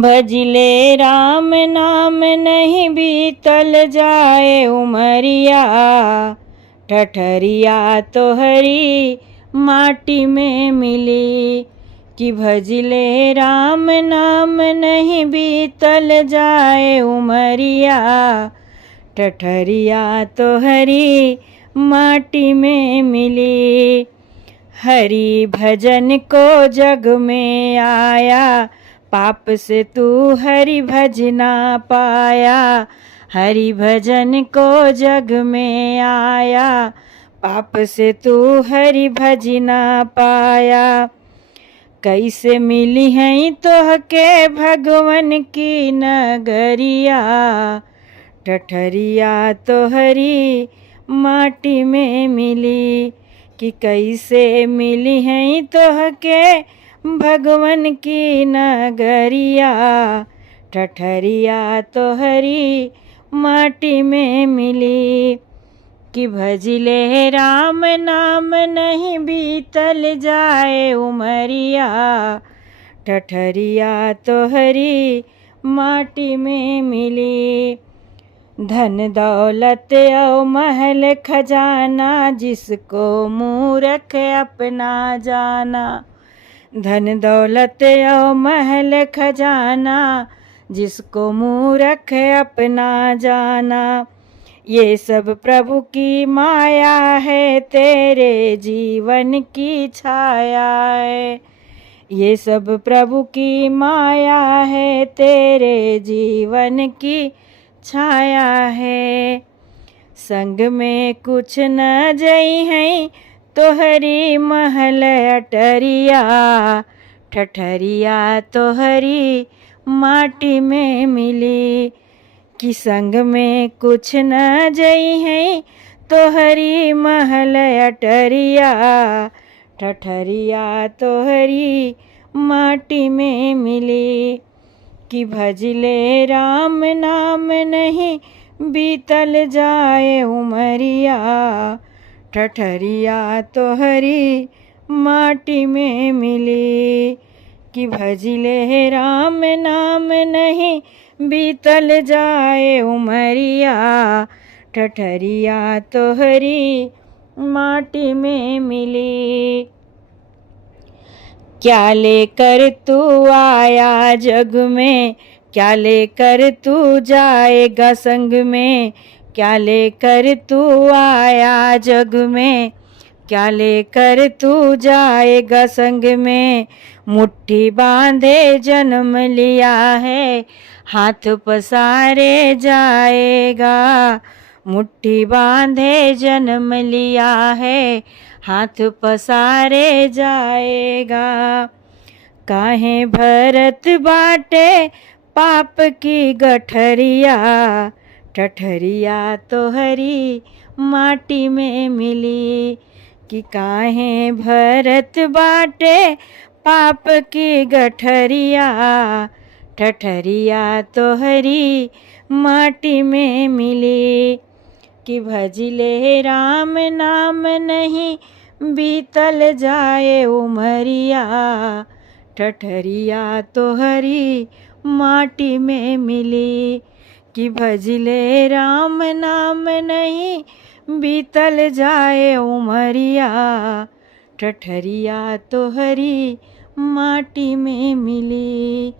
भजले राम नाम नहीं बीतल जाए उमरिया, ठठरिया तोहरी माटी में मिली। कि भजले राम नाम नहीं बीतल जाए उमरिया, ठठरिया तोहरी माटी में मिली। हरि भजन को जग में आया, पाप से तू हरि भजना पाया। हरि भजन को जग में आया, पाप से तू हरि भजना पाया। कैसे मिली हैं तोहके भगवन की नगरिया, ठठरिया तोहरी माटी में मिली। कि कैसे मिली हैं तोहके भगवन की नगरिया, ठठरिया तोहरी माटी में मिली। कि भजले राम नाम नहीं बीतल जाए उमरिया, ठठरिया तोहरी माटी में मिली। धन दौलत और महल खजाना जिसको मूर्ख अपना जाना। धन दौलत और महल खजाना जिसको मूर्ख अपना जाना। ये सब प्रभु की माया है, तेरे जीवन की छाया है। ये सब प्रभु की माया है, तेरे जीवन की छाया है। संग में कुछ न जई है तोहरी महल अटरिया, ठठरिया तोहरी माटी में मिली। कि संग में कुछ न जई है तोहरी महल अटरिया, ठठरिया तोहरी माटी में मिली। कि भजले राम नाम नहीं बीतल जाए उमरिया, ठठरिया तोहरी माटी में मिली। कि भजले राम नाम नहीं बीतल जाए उमरिया, ठठरिया तोहरी माटी में मिली। क्या लेकर तू आया जग में, क्या लेकर तू जाएगा संग में। क्या लेकर तू आया जग में, क्या लेकर तू जाएगा संग में। मुट्ठी बांधे जन्म लिया है, हाथ पसारे जाएगा। मुट्ठी बांधे जन्म लिया है, हाथ पसारे जाएगा। काहे भरत बाटे पाप की गठरिया, ठठरिया तोहरी माटी में मिली। कि काहे भरत बाटे पाप की गठरिया, ठठरिया तोहरी माटी में मिली। कि भजले राम नाम नहीं बीतल जाए उमरिया, ठठरिया तोहरी माटी में मिली। कि भजले राम नाम नहीं बीतल जाए उमरिया, ठठरिया तोहरी माटी में मिली।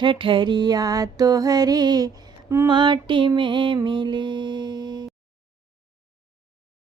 ठठरिया तोहरी माटी में मिली।